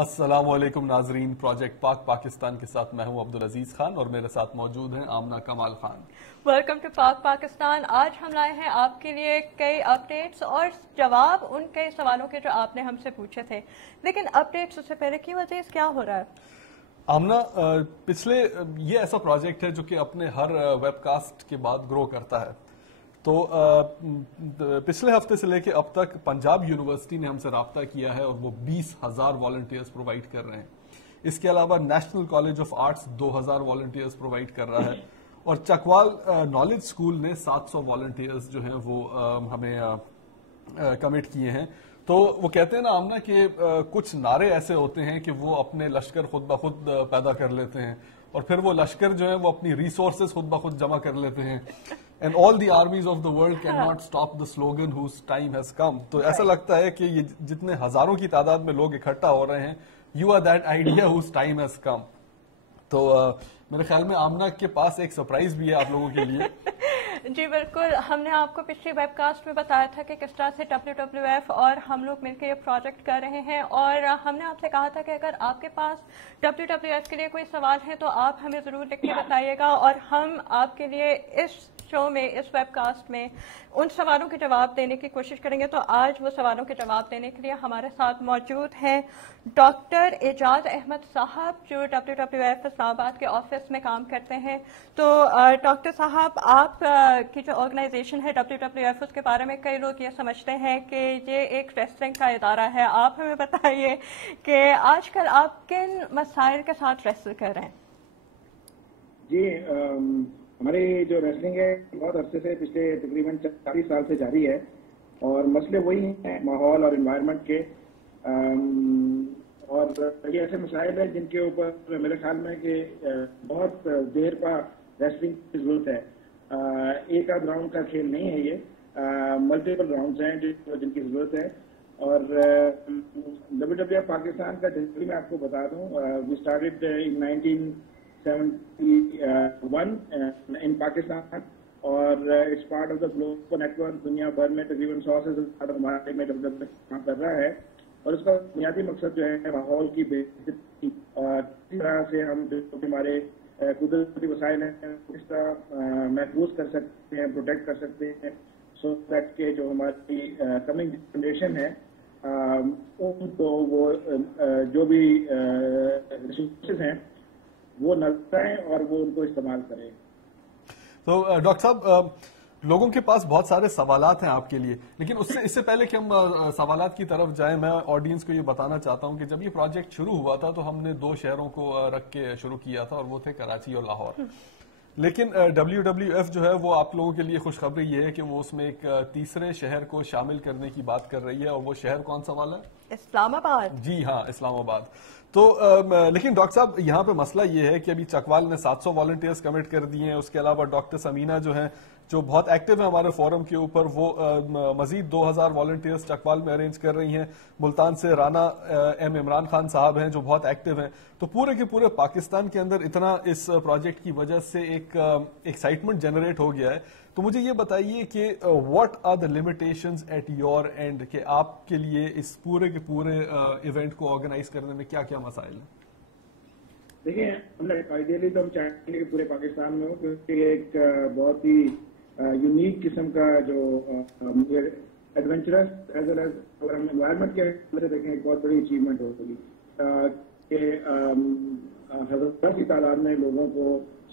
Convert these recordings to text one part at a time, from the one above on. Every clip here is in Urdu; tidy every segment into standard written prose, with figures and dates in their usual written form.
السلام علیکم ناظرین، پروجیکٹ پاک پاکستان کے ساتھ میں ہوں عبدالعزیز خان اور میرے ساتھ موجود ہیں آمنہ کمال خان۔ ویلکم ٹو پاک پاکستان۔ آج ہم لائے ہیں آپ کے لیے کئی اپڈیٹس اور جواب ان کئی سوالوں کے جو آپ نے ہم سے پوچھے تھے، لیکن اپڈیٹس سے پہلے کی وجہ کیا ہو رہا ہے؟ آمنہ، پچھلے یہ ایسا پروجیکٹ ہے جو کہ اپنے ہر ویب کاسٹ کے بعد گرو کرتا ہے، تو پچھلے ہفتے سے لے کے اب تک پنجاب یونیورسٹی نے ہم سے رابطہ کیا ہے اور وہ 20,000 والنٹیئرز پرووائڈ کر رہے ہیں۔ اس کے علاوہ national college of arts 2,000 volunteers provide کر رہا ہے اور چکوال نالج اسکول نے 700 والنٹیئرز جو ہیں وہ ہمیں کمٹ کیے ہیں۔ تو وہ کہتے ہیں نا آمنہ کہ کچھ نعرے ایسے ہوتے ہیں کہ وہ اپنے لشکر خود بخود پیدا کر لیتے ہیں اور پھر وہ لشکر جو ہے وہ اپنی ریسورسز خود بخود جمع کر لیتے ہیں۔ And all the armies of the world cannot stop the slogan whose time has come۔ تو ایسا لگتا ہے کہ یہ جتنے ہزاروں کی تعداد میں لوگ اکٹھا ہو رہے ہیں، you are that idea whose time has come۔ تو میرے خیال میں آمنہ کے پاس ایک سرپرائز بھی ہے آپ لوگوں کے لیے۔ جی بالکل، ہم نے آپ کو پچھلی ویب کاسٹ میں بتایا تھا کہ کس طرح سے WWF اور ہم لوگ مل کے یہ پروجیکٹ کر رہے ہیں، اور ہم نے آپ سے کہا تھا کہ اگر آپ کے پاس WWF کے لیے کوئی سوال ہے تو آپ ہمیں ضرور لکھ کے بتائیے گا، اور ہم آپ کے لیے اس شو میں، اس ویب کاسٹ میں ان سوالوں کے جواب دینے کی کوشش کریں گے۔ تو آج وہ سوالوں کے جواب دینے کے لیے ہمارے ساتھ موجود ہیں ڈاکٹر اعجاز احمد صاحب، جو WWF اسلام آباد کے آفس میں کام کرتے ہیں۔ تو ڈاکٹر صاحب، آپ کی جو آرگنائزیشن ہے WWF، اس کے بارے میں کئی لوگ یہ سمجھتے ہیں کہ یہ ایک ریسلنگ کا ادارہ ہے۔ آپ ہمیں بتائیے کہ آج کل آپ کن مسائل کے ساتھ ریسل کر رہے ہیں؟ جی، ہماری جو ریسلنگ ہے بہت عرصے سے، پچھلے تقریباً 40 سال سے جاری ہے، اور مسئلے وہی ہیں ماحول اور انوائرمنٹ کے، اور یہ ایسے مسائل ہیں جن کے اوپر میرے خیال میں کہ بہت دیر پا ریسلنگ کی ضرورت ہے۔ ایک آدھ راؤنڈ کا کھیل نہیں ہے، یہ ملٹیپل راؤنڈز ہیں جن کی ضرورت ہے۔ اور WWF پاکستان کا ہسٹری میں آپ کو بتا دوں، we started in 1971 in Pakistan, اور its part of the global network. دنیا بھر میں تقریباً 100 سے زیادہ ممالک میں WWF کام کر رہا ہے، اور اس کا بنیادی مقصد جو ہے ماحول کی بہتری، اور اس طرح سے ہم جو ہمارے قدرتی وسائل ہیں اس طرح محفوظ کر سکتے ہیں، پروٹیکٹ کر سکتے ہیں، سو دیٹ کہ جو ہماری کمنگ جنریشن ہے ان کو وہ جو بھی ریسورسز ہیں وہ نظر آئیں اور وہ ان کو استعمال کریں۔ تو ڈاکٹر صاحب، لوگوں کے پاس بہت سارے سوالات ہیں آپ کے لیے، لیکن اس سے پہلے کہ ہم سوالات کی طرف جائیں، میں آڈینس کو یہ بتانا چاہتا ہوں کہ جب یہ پروجیکٹ شروع ہوا تھا تو ہم نے 2 شہروں کو رکھ کے شروع کیا تھا، اور وہ تھے کراچی اور لاہور۔ لیکن WWF جو ہے وہ آپ لوگوں کے لیے خوشخبری یہ ہے کہ وہ اس میں ایک تیسرے شہر کو شامل کرنے کی بات کر رہی ہے، اور وہ شہر کون سا والا ہے؟ اسلام آباد۔ جی ہاں، اسلام آباد۔ تو لیکن ڈاکٹر صاحب، یہاں پہ مسئلہ یہ ہے کہ ابھی چکوال نے 700 والنٹیئرز کمٹ کر دیے ہیں، اس کے علاوہ ڈاکٹر سمینہ جو ہیں جو بہت ایکٹیو ہیں ہمارے فورم کے اوپر، وہ مزید 2,000 والنٹیئرز چکوال میں ارینج کر رہی ہیں۔ ملتان سے رانا ایم عمران خان صاحب ہیں جو بہت ایکٹیو ہیں۔ تو پورے کے پورے پاکستان کے اندر اتنا اس پروجیکٹ کی وجہ سے ایک ایکسائٹمنٹ جنریٹ ہو گیا ہے۔ تو مجھے یہ بتائیے کہ what are the limitations at your end, کہ آپ کے لیے اس پورے کے پورے ایونٹ کو آرگنائز کرنے میں کیا کیا مسائل ہیں؟ دیکھیں، آئیڈیلی تو ہم چاہیں گے کہ پورے پاکستان میں ہو، کیونکہ یہ ایک بہت ہی یونیک قسم کا جو ایڈونچرس ایز ویل ایز، اگر ہم انوائرمنٹ کے حوالے سے دیکھیں، ایک بہت بڑی اچیومنٹ ہوگی کہ ہزاروں کی تعداد میں لوگوں کو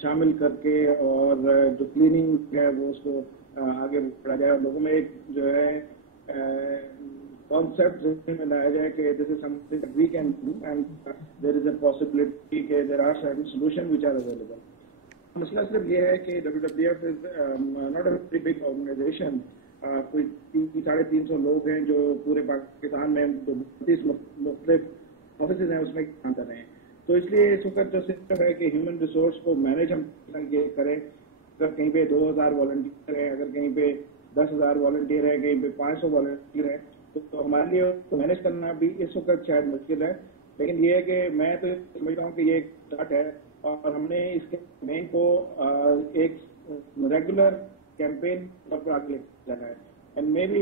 شامل کر کے اور جو کلیننگ ہے وہ اس کو آگے بڑھا جائے، اور لوگوں میں ایک جو ہے کانسیپٹ میں لایا جائے کہ this is some thing we can do and there is a possibility کہ there are certain solution which are available. مسئلہ صرف یہ ہے کہ WWF is not a very big organisation, کوئی 350 لوگ ہیں جو پورے پاکستان میں 32 مختلف آفیسز ہیں اس میں کام کر رہے ہیں۔ تو اس لیے اس وقت جو سسٹم ہے کہ ہیومن ریسورس کو مینیج ہم یہ کریں، اگر کہیں پہ 2,000 والنٹیئر ہیں، اگر کہیں پہ 10,000 والنٹیئر ہیں، کہیں پہ 500 والنٹیئر ہیں، تو ہمارے لیے مینیج کرنا بھی اس وقت شاید مشکل ہے۔ لیکن یہ ہے کہ میں تو سمجھتا ہوں کہ یہ ایک اسٹارٹ ہے، اور ہم نے اس کیمپین کو ایک ریگولر کیمپین پر آگے لے جانا ہے، and maybe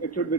it should be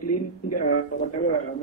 clean whatever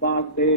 park day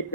1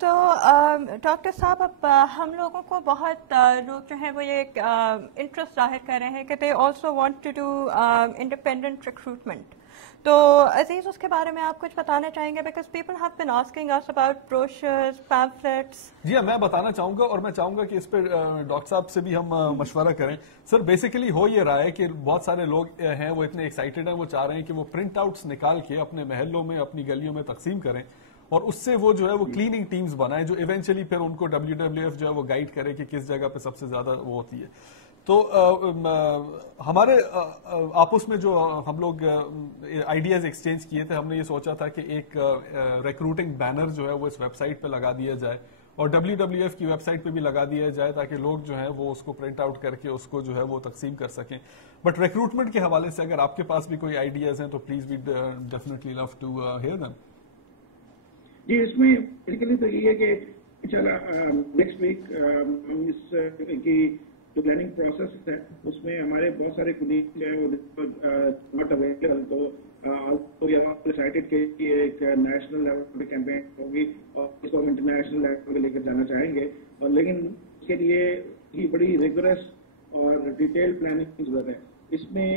تو ڈاکٹر صاحب اب ہم لوگوں کو بہت لوگ جو ہیں وہ یہ انٹرسٹ ظاہر کر رہے ہیں کہ they also want to do independent recruitment. تو عزیز اس کے بارے میں آپ کچھ بتانا چاہیں گے؟ Because people have been asking us about brochures, pamphlets. جی میں بتانا چاہوں گا، اور میں چاہوں گا کہ اس پہ ڈاکٹر صاحب سے بھی ہم مشورہ کریں. سر بیسیکلی ہو یہ رہا ہے کہ بہت سارے لوگ ہیں وہ اتنے ایکسائٹیڈ ہیں، وہ چاہ رہے ہیں کہ وہ پرنٹ آؤٹس نکال کے اپنے محلوں میں اپنی گلیوں میں تقسیم کریں، اور اس سے وہ جو ہے وہ کلیننگ ٹیمز بنائیں جو ایونچولی پھر ان کو WWF جو ہے وہ گائیڈ کرے کہ کس جگہ پہ سب سے زیادہ وہ ہوتی ہے. تو ہمارے آپس میں جو ہم لوگ آئیڈیاز ایکسچینج کیے تھے، ہم نے یہ سوچا تھا کہ ایک ریکروٹنگ بینر جو ہے وہ اس ویب سائٹ پہ لگا دیا جائے اور WWF کی ویب سائٹ پہ بھی لگا دیا جائے تاکہ لوگ جو ہیں وہ اس کو پرنٹ آؤٹ کر کے اس کو جو ہے وہ تقسیم کر سکیں. بٹ ریکروٹمنٹ کے حوالے سے اگر آپ کے پاس بھی کوئی آئیڈیاز ہیں تو please we definitely love to hear them. جی اس میں بیسیکلی تو یہ ہے کہ انشاءاللہ نیکسٹ ویک اس کی جو پلاننگ پروسیس ہے اس میں ہمارے بہت سارے کولیگ جو ہیں وہ ناٹ اویلیبل، تو ڈیسائیڈڈ کہ ایک نیشنل لیول پہ کیمپین ہوگی اور اس کو ہم انٹرنیشنل لیول پہ لے کر جانا چاہیں گے، اور لیکن اس کے لیے ہی بڑی ریگولرس اور ڈیٹیل پلاننگ کی ضرورت ہے. اس میں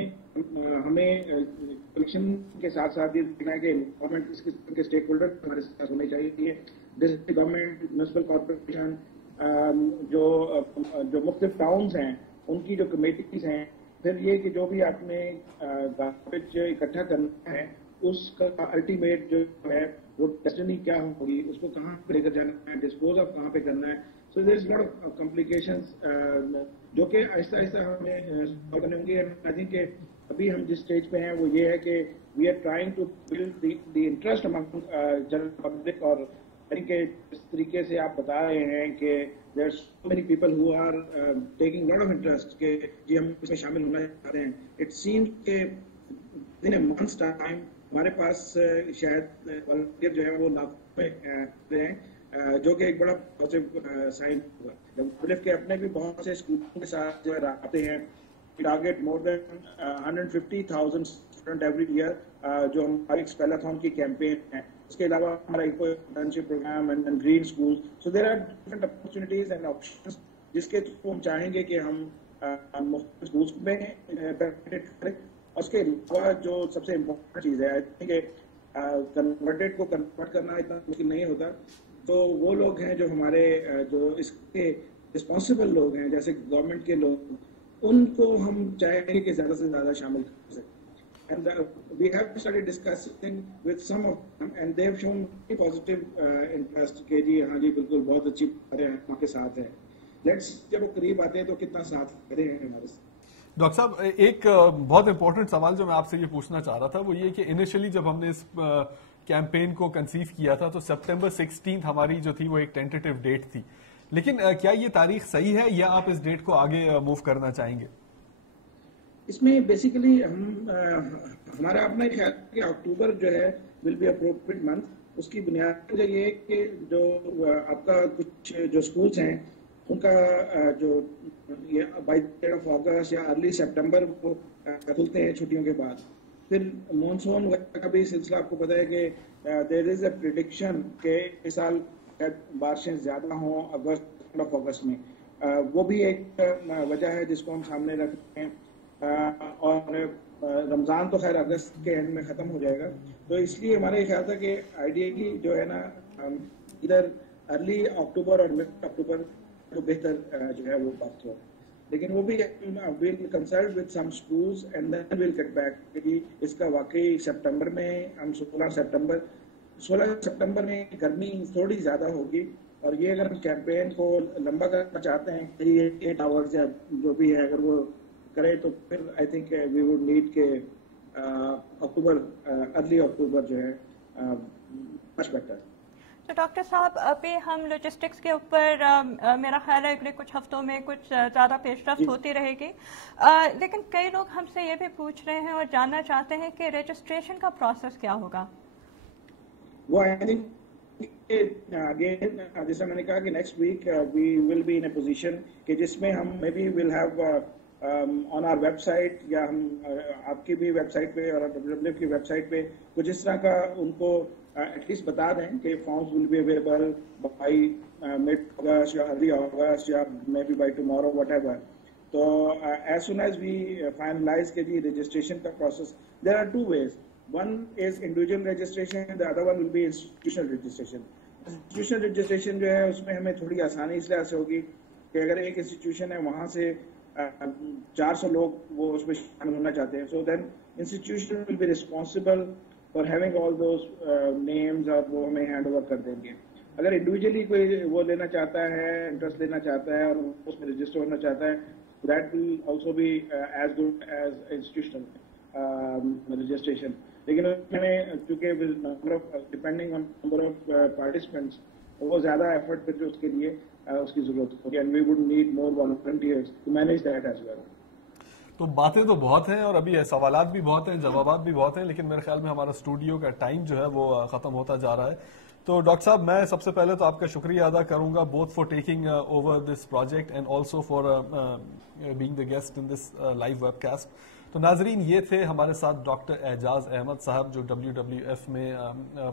ہمیں کلیکشن کے ساتھ ساتھ یہ دیکھنا ہے کہ گورنمنٹ کس قسم کے اسٹیک ہولڈر ہمارے ساتھ ہونے چاہیے. ڈسٹرکٹ گورنمنٹ، میونسپل کارپوریشن، جو مختلف ٹاؤنز ہیں ان کی جو کمیٹیز ہیں، پھر یہ کہ جو بھی آپ نے گاربیج اکٹھا کرنا ہے اس کا الٹیمیٹ جو ہے وہ ڈیسٹنی کیا ہوگی، اس کو کہاں پہ لے کر جانا ہے، ڈسپوز آف کہاں پہ کرنا ہے. سو دیر از لاٹ آف کمپلیکیشنز جو کہ آہستہ آہستہ ہمیں سالو کرنے ہوں گے. آئی تھنک کہ ابھی ہم جس اسٹیج پہ ہیں وہ یہ ہے کہ we are trying to build the interest among general public, اور کہ اس طریقے سے آپ بتا رہے ہیں کہ there are so many people who are taking lot of interest کہ جی ہم اس میں شامل ہونا چاہ رہے ہیں. اٹ سیمز کہ ان اے منتھس ٹائم ہمارے پاس شاید والنٹیئر جو ہے وہ لاکھوں میں ہیں، جو کہ ایک بڑا پازیٹیو سائن ہوگا. WWF کے اپنے بھی بہت سے اسکولوں کے ساتھ جو ہے آتے ہیں. ٹارگیٹ مور دین 150,000 اسٹوڈنٹ ایوری ایئر جو ہماری ایکسپیلاتھون کی کیمپین ہے. اس کے علاوہ ہمارا internship program and green school. So there are different opportunities and options جس کے تھرو ہم چاہیں گے کہ ہم مختلف اسکولس میں پیٹریٹ کریں. اور اس کے علاوہ جو سب سے امپورٹنٹ چیز ہے کہ کنورٹیڈ کو کنورٹ کرنا اتنا مشکل نہیں ہوتا. تو وہ لوگ ہیں جو ہمارے جو اس کے رسپانسبل لوگ ہیں جیسے گورنمنٹ کے لوگ، ان کو ہم چاہیں گے کہ زیادہ سے زیادہ شامل کر سکیں. And we have started discussing with some of them and they have shown very positive interest کہ جی ہاں جی بالکل بہت اچھی باتیں ہیں آپ کے ساتھ ہیں. لیٹس جب وہ قریب آتے ہیں تو کتنا ساتھ کریں ہیں ہمارے ساتھ. ڈاکٹر صاحب ایک بہت امپورٹنٹ سوال جو میں آپ سے یہ پوچھنا چاہ رہا تھا وہ یہ کہ انیشلی جب ہم نے اس کیمپین کو کنسیو کیا تھا تو سپٹمبر 16 ہماری جو تھی وہ ایک ٹینٹیٹیو ڈیٹ تھی، لیکن کیا یہ تاریخ صحیح ہے یا آپ اس ڈیٹ کو آگے موو کرنا چاہیں گے؟ اس میں بیسیکلی ہمارا اپنا خیال ہے کہ اکتوبر جو ہے ول بی اپروپریٹ منتھ. اس کی بنیاد وجہ یہ ہے کہ جو آپ کا کچھ جو اسکولس ہیں ان کا جو بائی آف اگست یا ارلی سپٹمبر وہ کھلتے ہیں چھٹیوں کے بعد. پھر مانسون کا بھی سلسلہ آپ کو پتہ ہے کہ دیر از اے پریڈکشن کہ اس سال بارشیں زیادہ ہوں اگست آف اگست میں. وہ بھی ایک وجہ ہے جس کو ہم سامنے رکھتے ہیں. اور رمضان تو خیر اگست کے اینڈ میں ختم ہو جائے گا، تو اس لیے ہمارا یہ خیال تھا کہ آئیڈیلی جو ہے نا ادھر ارلی اکتوبر اور مڈ اکتوبر تو بہتر جو ہے وہ وقت ہو. لیکن وہ بھی we'll consult with some schools and then we'll get back کہ اس کا واقعی سپٹمبر میں ہم 16 سپٹمبر میں گرمی تھوڑی زیادہ ہوگی، اور یہ اگر ہم کیمپین کو لمبا کرنا چاہتے ہیں 8 آورز یا جو بھی ہے اگر وہ کرے تو پھر I think we would need کہ اکتوبر ارلی اکتوبر جو ہے مچ بیٹر. تو ڈاکٹر صاحب ابھی ہم لوجسٹکس کے اوپر میرا خیال ہے اگلے کچھ ہفتوں میں کچھ زیادہ پیش رفت ہوتی رہے گی، لیکن کئی لوگ ہم سے یہ بھی پوچھ رہے ہیں اور جاننا چاہتے ہیں کہ رجسٹریشن کا پروسیس کیا ہوگا؟ وہ اگین جیسا میں نے کہا کہ next week we will be in a position کہ جس میں ہم maybe will have on our website, یا ہم آپ کی بھی ویب سائٹ پہ اور WWF کی ویب سائٹ پہ کچھ اس طرح کا ان کو ایٹ لیسٹ بتا دیں کہ forms will be available by mid August یا early August یا maybe by tomorrow whatever. So as soon as we finalize the registration process, there are two ways. One is individual registration, the other one will be institutional registration. Institutional registration جو ہے اس میں ہمیں تھوڑی آسانی اس لحاظ سے ہوگی کہ اگر ایک انسٹیٹیوشن ہے وہاں سے 400 لوگ وہ اس میں شامل ہونا چاہتے ہیں, so then institution will be responsible for having all those names اور وہ ہمیں ہینڈ اوور کر دیں گے. اگر انڈیویجلی کوئی وہ لینا چاہتا ہے, انٹرسٹ لینا چاہتا ہے اور اس میں رجسٹر ہونا چاہتا ہے, that will also be as good as institutional registration. لیکن ہمیں چونکہ depending on number of participants وہ زیادہ ایفرٹ پہ اس کے لیے اس کی ضرورت ہوگی, and we would need more volunteers to manage that as well. تو باتیں تو بہت ہیں اور ابھی سوالات بھی بہت ہیں, جوابات بھی بہت ہیں, لیکن میرے خیال میں ہمارا اسٹوڈیو کا ٹائم جو ہے وہ ختم ہوتا جا رہا ہے. تو ڈاکٹر صاحب میں سب سے پہلے تو آپ کا شکریہ ادا کروں گا both for taking over this project and also for being the guest in this live webcast. تو ناظرین یہ تھے ہمارے ساتھ ڈاکٹر اعجاز احمد صاحب جو WWF میں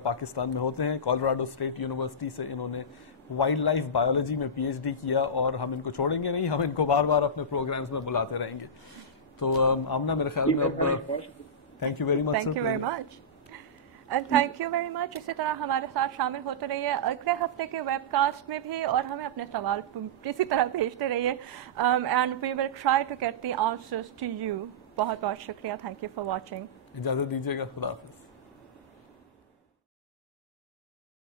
پاکستان میں ہوتے ہیں. کولوراڈو اسٹیٹ یونیورسٹی سے انہوں نے وائلڈ لائف بایولوجی میں PhD کیا اور ہم ان کو چھوڑیں گے نہیں, ہم ان کو بار بار اپنے پروگرامز میں بلاتے رہیں گے. تو آمنہ میرے خیال میں اب thank you very much. Thank you very much and thank you very much. اسی طرح ہمارے ساتھ شامل ہوتے رہیے اگلے ہفتے کے ویب کاسٹ میں بھی, اور ہمیں اپنے سوال اسی طرح بھیجتے رہیے and we will try to get the answers to you. بہت بہت شکریہ. Thank you for watching. اجازت دیجیے گا. خدا حافظ.